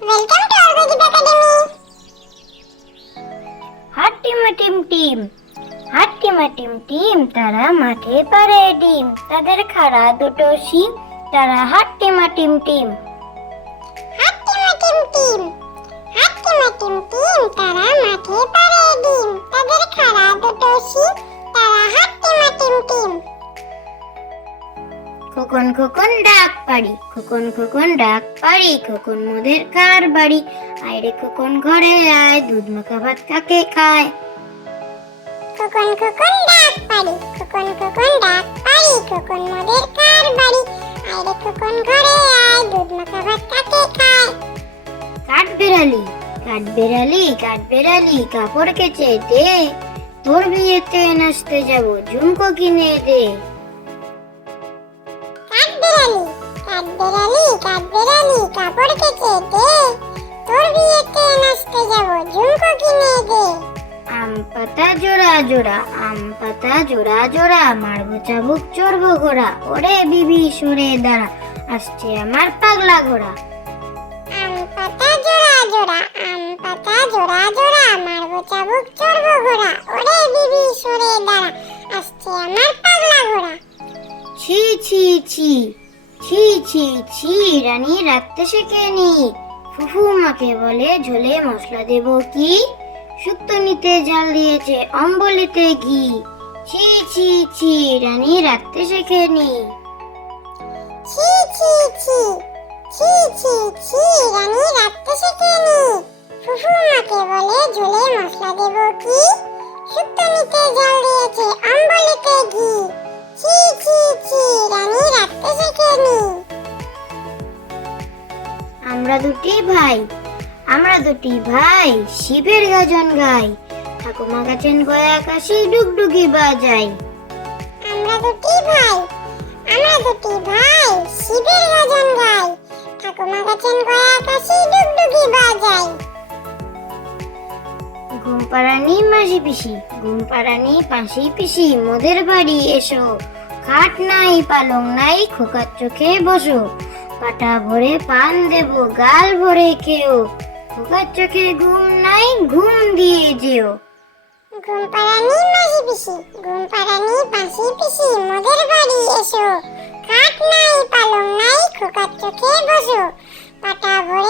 Welcome to অর্গজিৎ academy হাট্টিমা টিম টিম হাট্টিমা টিম টিম তারা মাঠে পারে ডিম তাদের খাড়া দুটো শিম তারা হাট্টিমা টিম টিম হাট্টিমা টিম টিম হাট্টিমা টিম টিম তারা মাঠে পারে ডিম তাদের খাড়া দুটো শিং খোকন খোকন ডাক পারি খোকন খোকন ডাক পারি খোকন মোদের কার বাড়ি? আয়রে খোকন ঘরে আয় দুধ মাখা ভাত কাকে খায়? খোকন খোকন ডাক পারি খোকন খোকন ডাক পারি খোকন মোদের কার বাড়ি? আইরে খোকন ঘরে আয় দুধ মাখা ভাত কাকে খায়? কাঠ বেড়ালি কাঠ বেড়ালি কাঠ বেড়ালি কাপড় কেচে দে তোর বিয়েতে নাচতে যাব ঝুমকো কিনে দে। কাঠ বেড়ালি কাঠ বেড়ালি কাঠ বেড়ালি কাপড় কেচে দে। তোর বিয়েতে নাচতে যাব ঝুমকো কিনে দে। আম পাতা জোড়া জোড়া আম পাতা জোড়া জোড়া মারবো চাবুক চড়বো ঘোড়া ওরে বিবি সরে দাঁড়া আসছে আমার পাগলা ঘোড়া। আম পাতা জোড়া জোড়া আম পাতা জোড়া জোড়া মারবো চাবুক চড়বো ঘোড়া ওরে বিবি সরে দাঁড়া আসছে আমার পাগলা ঘোড়া। ছি ছি ছি। ছি ছি ছি রানী রাখতে শেখেনি ফুফু মাকে বলে ঝোলে মশলা দেব কি শুক্তো নিতে জাল দিয়েছে অম্বলিতে ঘি ছি ছি ছি রানী রাখতে শেখেনি ছি ছি ছি ছি ছি ছি রানী রাখতে শেখেনি ফুফু মাকে বলে ঝোলে মশলা দেব কি শুক্তো নিতে জল দিয়েছে অম্বলিতে ঘি ছি ছি ছি রানী আমরা দুটি ভাই আমরা দুটি ভাই শিবের গাজন গাই ঠাকুমা গাছেন গয়া আকাশে ডুগডুগি বাজাই। আমরা দুটি ভাই আমরা দুটি ভাই শিবের গাজন গাই ঠাকুমা গাছেন গয়া আকাশে ডুগডুগি বাজাই। ঘুম পাড়ানি মাসি পিসি ঘুম পাড়ানি পাশি পিসি মোদের বাড়ি এসো। খাট নাই, পালং নাই, খোকার চোখে বসো। পাটা ভরে পান দেব, গাল ভরে খেও। খোকার চোখে ঘুম নাই, ঘুম দিয়ে যেও। ঘুম পাড়ানি মাসি পিসি, ঘুম পাড়ানি পাশি পিসি, মোদের বাড়ি এসো। খাট নাই, পালং নাই, খোকার চোখে বসো। পাটা ভরে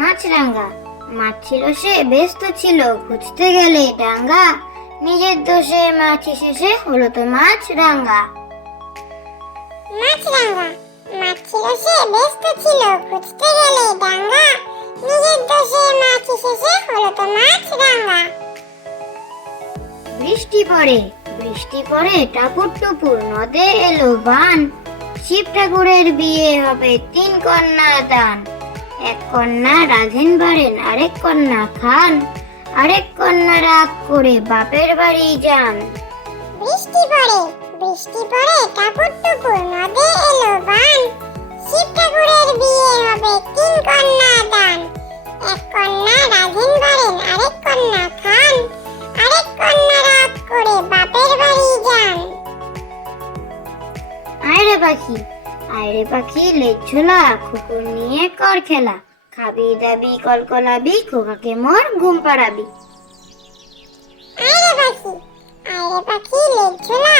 মাছরাঙ্গা মাছ ছিল সে ব্যস্ত ছিল খুঁজতে গেলে ডাঙ্গা। নিজের দোষে মাছ শেষে হলো তো মাছ রাঙ্গা মাছ ছিল সে ব্যস্ত ছিল খুঁজতে গেলে ডাঙ্গা। নিজের দোষে মাছ শেষে হলো তো মাছরাঙা। বৃষ্টি পড়ে বৃষ্টি পড়ে টাপুর টুপুর নদে এলো বান। শিব ঠাকুরের বিয়ে হবে তিন কন্যা দান। এক কন্যা রাধেন বাড়েন আরেক কন্যা খান আরেক কন্যা রাগ করে বাপের বাড়ি যান। বৃষ্টি পড়ে বৃষ্টি পড়ে টাপুর টুপুর নদে এলো বান। শিব ঠাকুরের বিয়ে হবে তিন কন্যা দান। এক কন্যা রাধেন বাড়েন আরেক কন্যা খান আরেক কন্যা রাগ করে বাপের বাড়ি যান। আয়রে পাখি আয়রে পাখি লেজ ঝোলা কুকুর নিয়ে কর খেলা। খাবি দাবি, কলকলাবি, খোকাকে মোর, ঘুম পাড়াবি। আইরে পাখি আইরে পাখি লেজ ঝোলা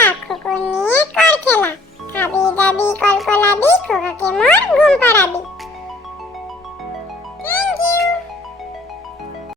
নিয়ে কর খেলা। খাবি দাবি, কলকলাবি, খোকাকে মোর, ঘুম পাড়াবি।